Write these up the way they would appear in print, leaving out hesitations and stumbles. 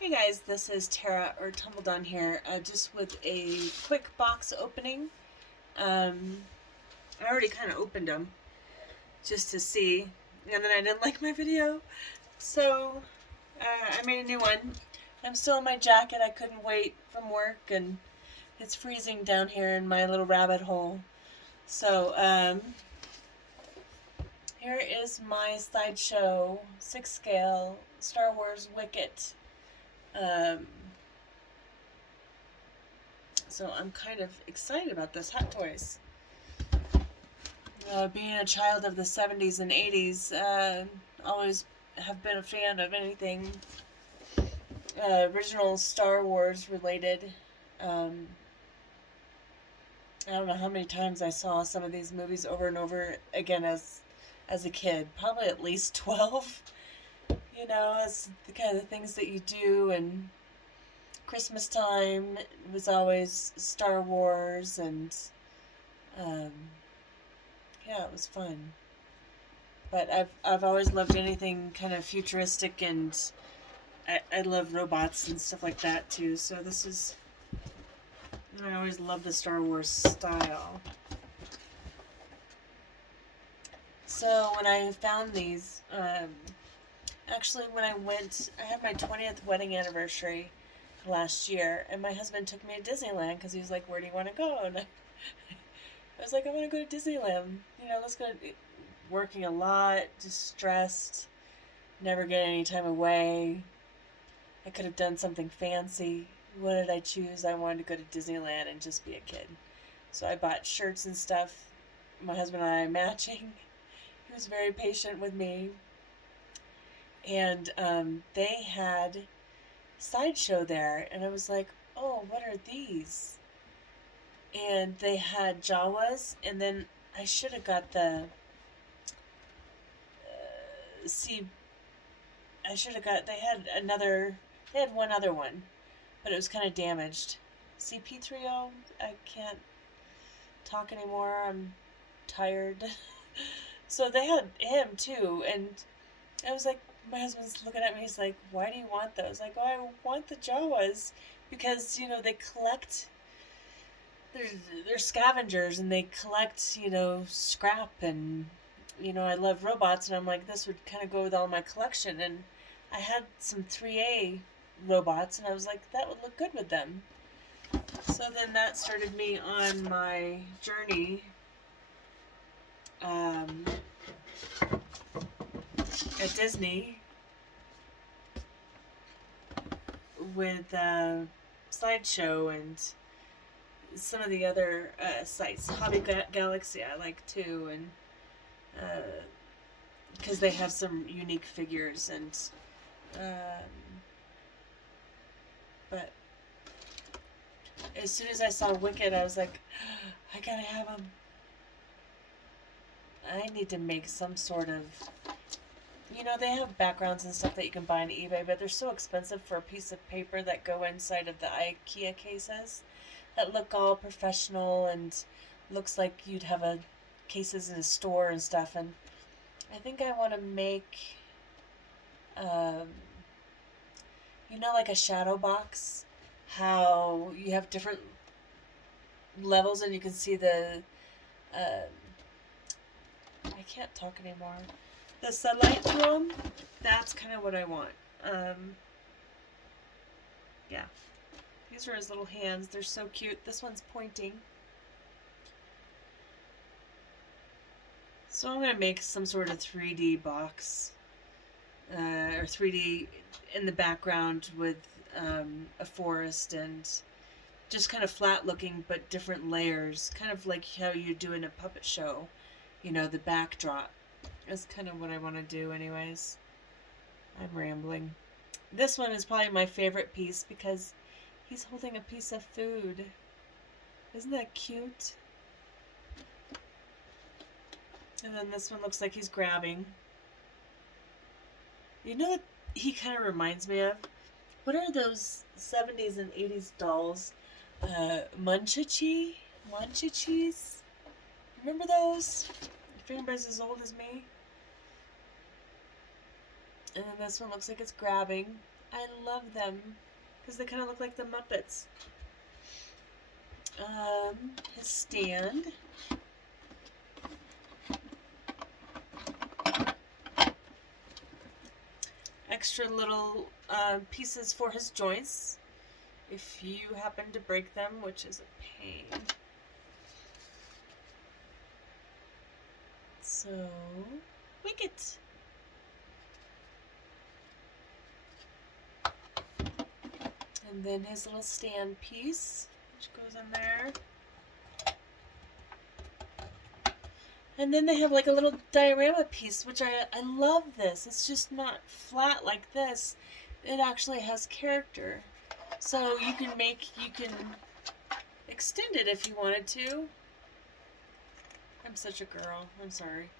Hey guys, this is Tara or Tumbledon here, just with a quick box opening. I already kind of opened them just to see, and then I didn't like my video, so I made a new one. I'm still in my jacket. I couldn't wait from work, and it's freezing down here in my little rabbit hole. So here is my Sideshow 6 scale Star Wars Wicket. Um, So I'm kind of excited about this Hot Toys. Being a child of the 70s and 80s, always have been a fan of anything original Star Wars related. I don't know how many times I saw some of these movies over and over again as a kid. Probably at least 12. You know, as the kind of things that you do, and Christmas time was always Star Wars, and um, yeah, it was fun. But I've always loved anything kind of futuristic, and I love robots and stuff like that too. So this is, I always love the Star Wars style. So when I found these, actually when I had my 20th wedding anniversary last year, and my husband took me to Disneyland because he was like, "Where do you want to go?" And I was like, "I want to go to Disneyland. You know, let's go." Working a lot, just stressed, never getting any time away. I could have done something fancy. What did I choose? I wanted to go to Disneyland and just be a kid. So I bought shirts and stuff. My husband and I matching. He was very patient with me. And they had Sideshow there, and I was like, "Oh, what are these?" And they had Jawas, and then I should have got the see. I should have got. They had another. They had one other one, but it was kind of damaged. CP30. I can't talk anymore. I'm tired. So they had him too, and I was like, my husband's looking at me. He's like, "Why do you want those?" Like, "Oh, I want the Jawas because they collect. They're scavengers, and they collect scrap, and I love robots, and I'm like, this would kind of go with all my collection." And I had some 3A robots, and I was like, that would look good with them. So then that started me on my journey at Disney with Sideshow and some of the other sites. Hobby Galaxy I like too, and because they have some unique figures, and but as soon as I saw Wicket, I was like, I gotta have them. I need to make some sort of, they have backgrounds and stuff that you can buy on eBay, but they're so expensive for a piece of paper that go inside of the IKEA cases that look all professional and looks like you'd have cases in a store and stuff. And I think I want to make, um, like a shadow box. How you have different levels and you can see the, I can't talk anymore. The sunlight through them. That's kind of what I want. Yeah. These are his little hands. They're so cute. This one's pointing. So I'm going to make some sort of 3D box. Or 3D in the background with a forest and just kind of flat looking but different layers. Kind of like how you do in a puppet show. The backdrop. That's kind of what I want to do anyways. I'm rambling. This one is probably my favorite piece because he's holding a piece of food. Isn't that cute? And then this one looks like he's grabbing. You know what he kind of reminds me of? What are those 70s and 80s dolls? Munchachis? Remember those? If anybody's as old as me. And then this one looks like it's grabbing. I love them because they kind of look like the Muppets. His stand. Extra little pieces for his joints if you happen to break them, which is a pain. So, Wicket. And then his little stand piece, which goes in there. And then they have like a little diorama piece, which I love this. It's just not flat like this. It actually has character. So you can extend it if you wanted to. I'm such a girl. I'm sorry.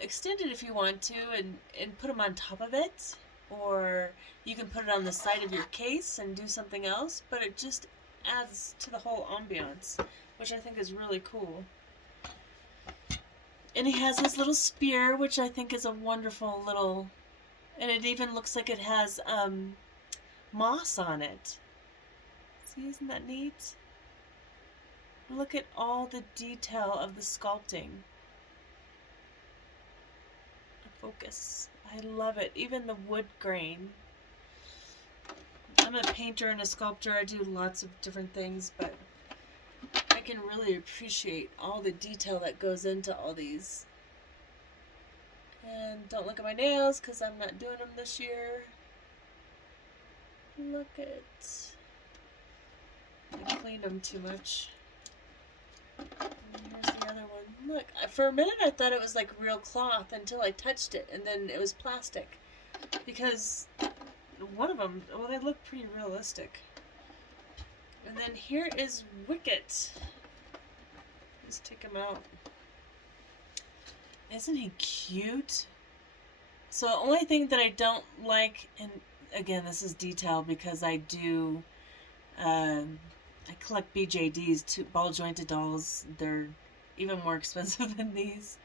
Extend it if you want to and put them on top of it. Or you can put it on the side of your case and do something else. But it just adds to the whole ambiance, which I think is really cool. And he has his little spear, which I think is a wonderful little... And it even looks like it has moss on it. See, isn't that neat? Look at all the detail of the sculpting. Focus. I love it. Even the wood grain. I'm a painter and a sculptor. I do lots of different things, but I can really appreciate all the detail that goes into all these. And don't look at my nails because I'm not doing them this year. Look at... I cleaned them too much. And here's the other one. Look, for a minute I thought it was like real cloth until I touched it, and then it was plastic. Because one of them, well, they look pretty realistic. And then here is Wicket. Let's take him out. Isn't he cute? So the only thing that I don't like, and again, this is detail because I do, I collect BJDs, ball jointed dolls. They're even more expensive than these.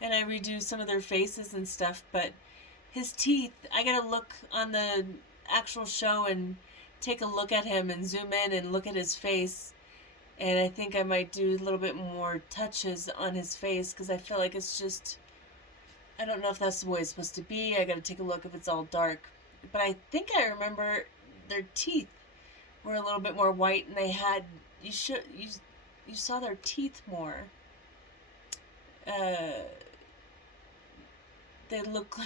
And I redo some of their faces and stuff, but his teeth, I gotta look on the actual show and take a look at him and zoom in and look at his face. And I think I might do a little bit more touches on his face because I feel like it's just, I don't know if that's the way it's supposed to be. I gotta take a look if it's all dark. But I think I remember their teeth were a little bit more white, and they had, you saw their teeth more. They look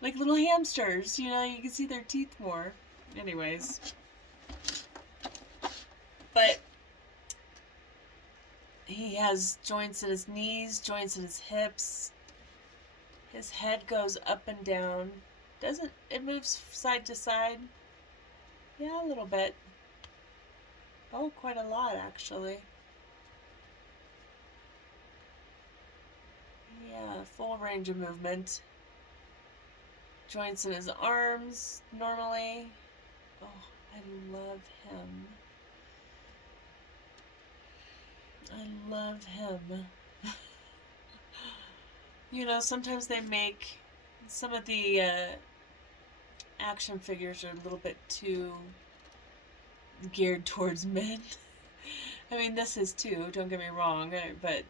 like little hamsters, you know, you can see their teeth more. Anyways. But he has joints in his knees, joints in his hips. His head goes up and down. Doesn't it moves side to side? Yeah, a little bit. Oh, quite a lot actually. Yeah, full range of movement. Joints in his arms normally. Oh, I love him. I love him. You know, sometimes they make some of the action figures are a little bit too geared towards men. I mean, this is too, don't get me wrong, but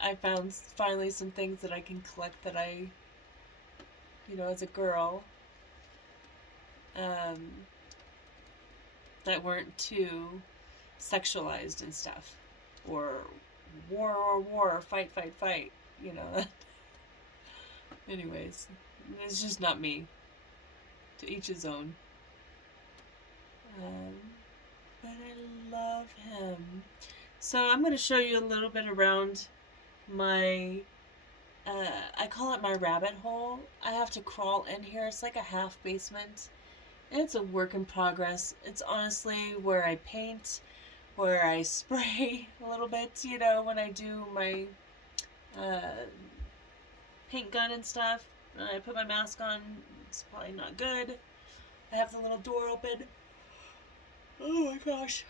I found finally some things that I can collect that I, you know, as a girl, that weren't too sexualized and stuff, or war, fight, you know. Anyways, it's just not me. To each his own. But I love him. So I'm going to show you a little bit around my, I call it my rabbit hole. I have to crawl in here. It's like a half basement. And it's a work in progress. It's honestly where I paint, where I spray a little bit, you know, when I do my paint gun and stuff. I put my mask on. It's probably not good. I have the little door open. Oh my gosh.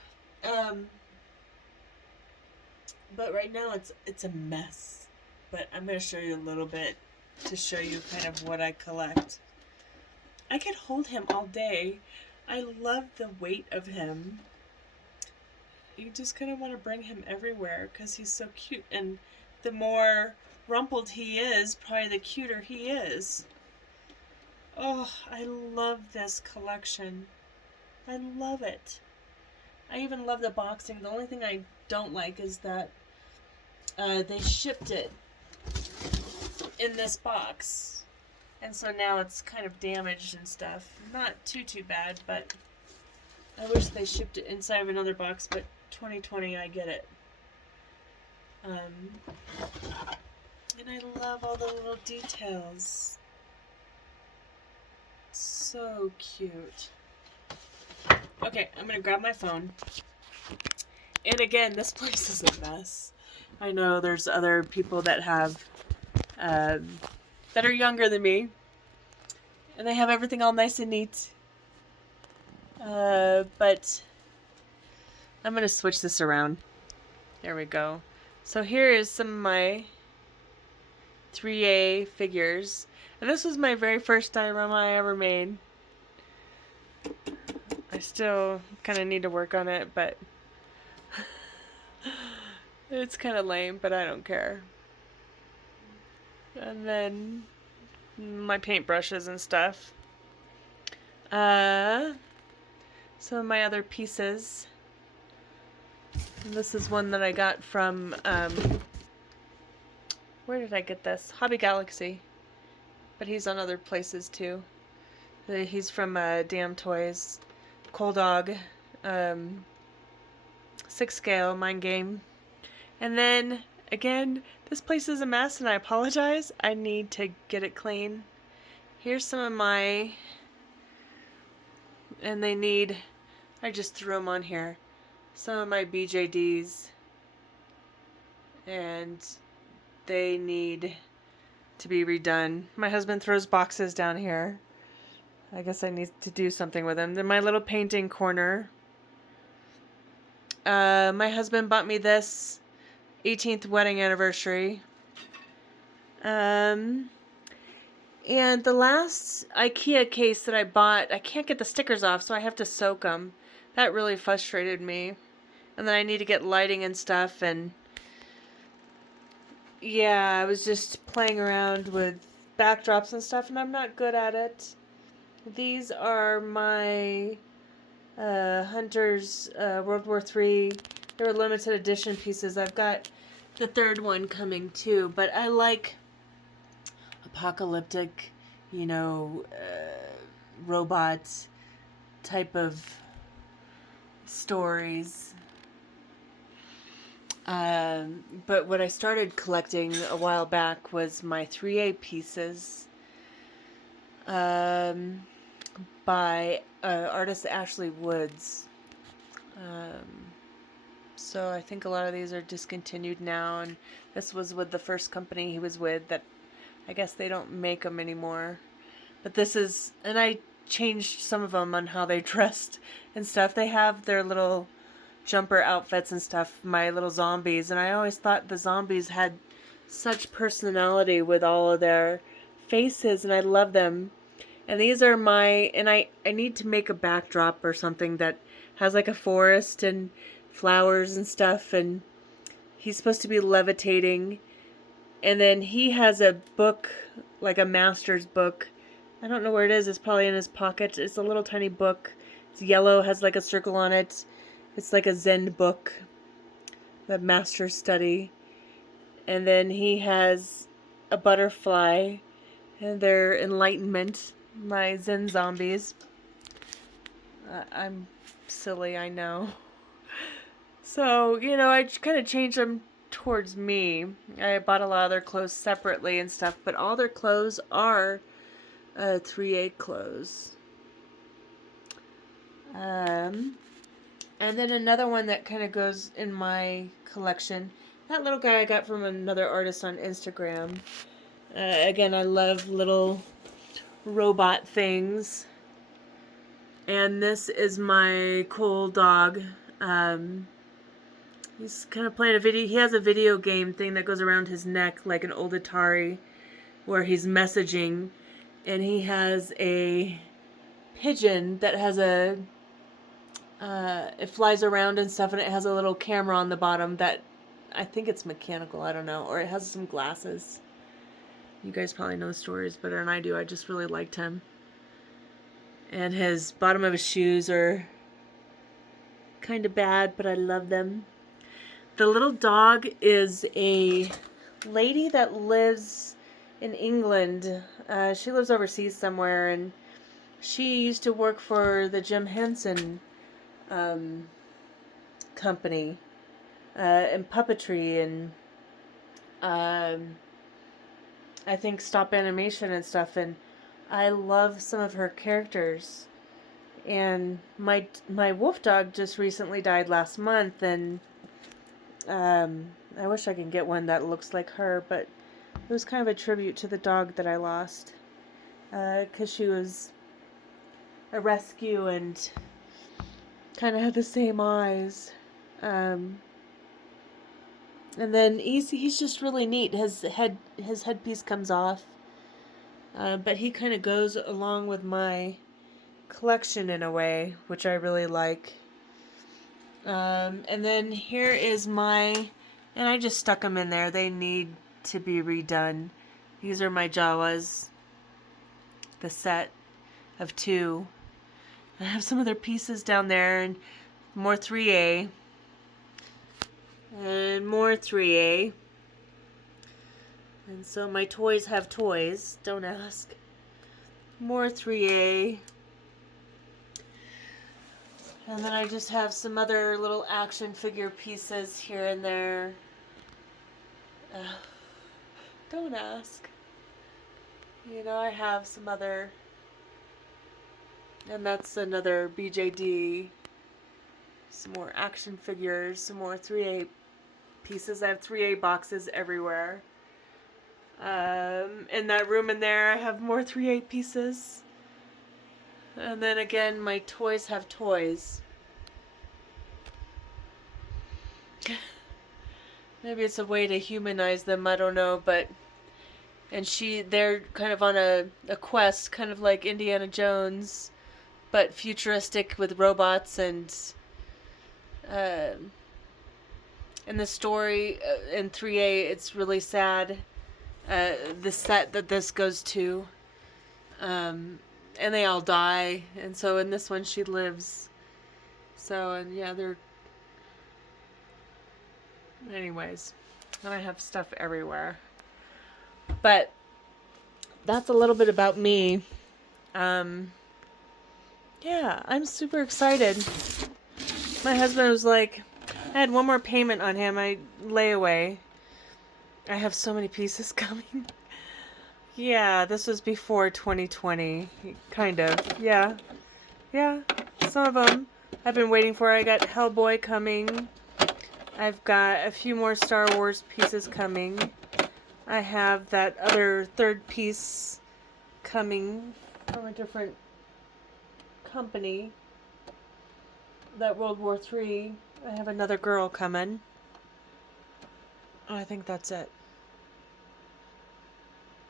But right now it's a mess. But I'm going to show you a little bit to show you kind of what I collect. I could hold him all day. I love the weight of him. You just kind of want to bring him everywhere because he's so cute. And the more rumpled he is, probably the cuter he is. Oh, I love this collection. I love it. I even love the boxing. The only thing I don't like is that they shipped it in this box. And so now it's kind of damaged and stuff. Not too bad, but I wish they shipped it inside of another box, but 2020, I get it. And I love all the little details. So cute. Okay, I'm gonna grab my phone. And again, this place is a mess. I know there's other people that have, that are younger than me. And they have everything all nice and neat. But I'm gonna switch this around. There we go. So here is some of my 3A figures. And this was my very first diorama I ever made. I still kind of need to work on it, but it's kind of lame, but I don't care. And then my paintbrushes and stuff. Some of my other pieces. And this is one that I got from, where did I get this? Hobby Galaxy. But he's on other places too. He's from Damn Toys. Coal Dog. 6 scale, Mind Game. And then, again, this place is a mess and I apologize. I need to get it clean. Here's some of my, and they need, I just threw them on here. Some of my BJDs. And they need to be redone. My husband throws boxes down here. I guess I need to do something with them. Then my little painting corner. My husband bought me this 18th wedding anniversary. And the last IKEA case that I bought, I can't get the stickers off, so I have to soak them. That really frustrated me. And then I need to get lighting and stuff, and yeah, I was just playing around with backdrops and stuff, and I'm not good at it. These are my Hunter's World War III. They were limited edition pieces. I've got the third one coming too, but I like apocalyptic, robot type of stories. But what I started collecting a while back was my 3A pieces by artist Ashley Woods. So I think a lot of these are discontinued now, and this was with the first company he was with that I guess they don't make them anymore. But this is, and I changed some of them on how they dressed and stuff. They have their little jumper outfits and stuff, my little zombies, and I always thought the zombies had such personality with all of their faces, and I love them. And these are my, and I need to make a backdrop or something that has like a forest and flowers and stuff, and he's supposed to be levitating, and then he has a book, like a master's book. I don't know where it is. It's probably in his pocket. It's a little tiny book. It's yellow, has like a circle on it. It's like a Zen book, the master's study. And then he has a butterfly and their enlightenment, my Zen zombies. I'm silly, I know. So, I kind of changed them towards me. I bought a lot of their clothes separately and stuff, but all their clothes are 3A clothes. And then another one that kind of goes in my collection. That little guy I got from another artist on Instagram. Again, I love little robot things. And this is my cool dog. He's kind of playing a video. He has a video game thing that goes around his neck like an old Atari. where he's messaging, and he has a pigeon that has a it flies around and stuff, and it has a little camera on the bottom that I think it's mechanical, I don't know, or it has some glasses. You guys probably know stories better than I do. I just really liked him. And his bottom of his shoes are kind of bad, but I love them. The little dog is a lady that lives in England. She lives overseas somewhere, and she used to work for the Jim Henson company in puppetry and I think stop animation and stuff. And I love some of her characters. And my wolf dog just recently died last month, and I wish I could get one that looks like her, but it was kind of a tribute to the dog that I lost, because she was a rescue and kind of had the same eyes. And then he's just really neat. His headpiece comes off, but he kind of goes along with my collection in a way, which I really like. And then here is and I just stuck them in there. They need to be redone. These are my Jawas, the set of 2. I have some other pieces down there, and more 3A, and more 3A. And so my toys have toys, don't ask. More 3A. And then I just have some other little action figure pieces here and there. Don't ask. You know, I have some other... And that's another BJD. Some more action figures, some more 3A pieces. I have 3A boxes everywhere. In that room in there, I have more 3A pieces. And then again, my toys have toys. Maybe it's a way to humanize them, I don't know, but... And they're kind of on a quest, kind of like Indiana Jones, but futuristic with robots. And in the story, in 3A, it's really sad, the set that this goes to. And they all die, and so in this one she lives. So, and yeah, anyways, and I have stuff everywhere. But that's a little bit about me. Yeah, I'm super excited. My husband was like, I had one more payment on him, layaway. I have so many pieces coming. Yeah, this was before 2020, kind of. Yeah, some of them I've been waiting for. I got Hellboy coming. I've got a few more Star Wars pieces coming. I have that other third piece coming from a different company. That World War III. I have another girl coming. I think that's it.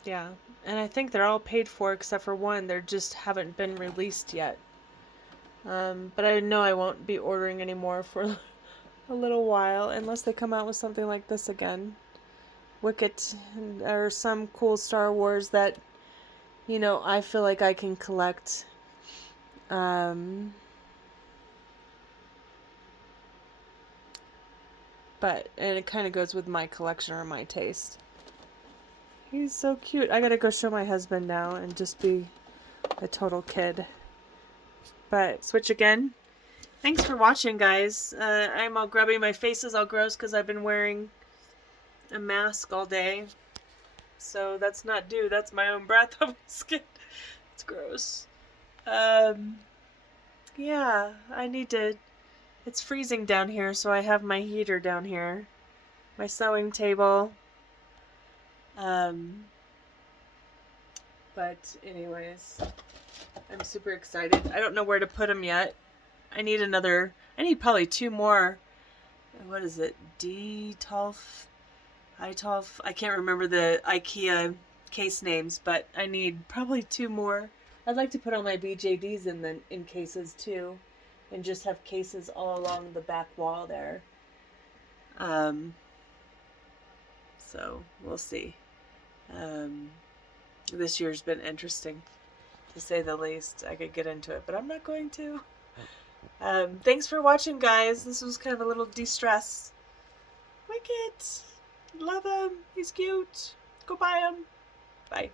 Yeah, and I think they're all paid for except for one. They just haven't been released yet. But I know I won't be ordering anymore for a little while unless they come out with something like this again. Wicket, or some cool Star Wars that, you know, I feel like I can collect. But, and it kind of goes with my collection or my taste. He's so cute. I gotta go show my husband now and just be a total kid. But switch again. Thanks for watching, guys. I'm all grubby. My face is all gross because I've been wearing a mask all day. So that's not due. That's my own breath on my skin. It's gross. Yeah, I need to... It's freezing down here, so I have my heater down here. My sewing table. But anyways, I'm super excited. I don't know where to put them yet. I need probably 2 more. What is it? Hightolf? I can't remember the IKEA case names, but I need probably 2 more. I'd like to put all my BJDs in cases too, and just have cases all along the back wall there. So we'll see. This year's been interesting, to say the least. I could get into it, but I'm not going to. Thanks for watching, guys. This was kind of a little de-stress. Wicket! Love him. He's cute. Go buy him. Bye.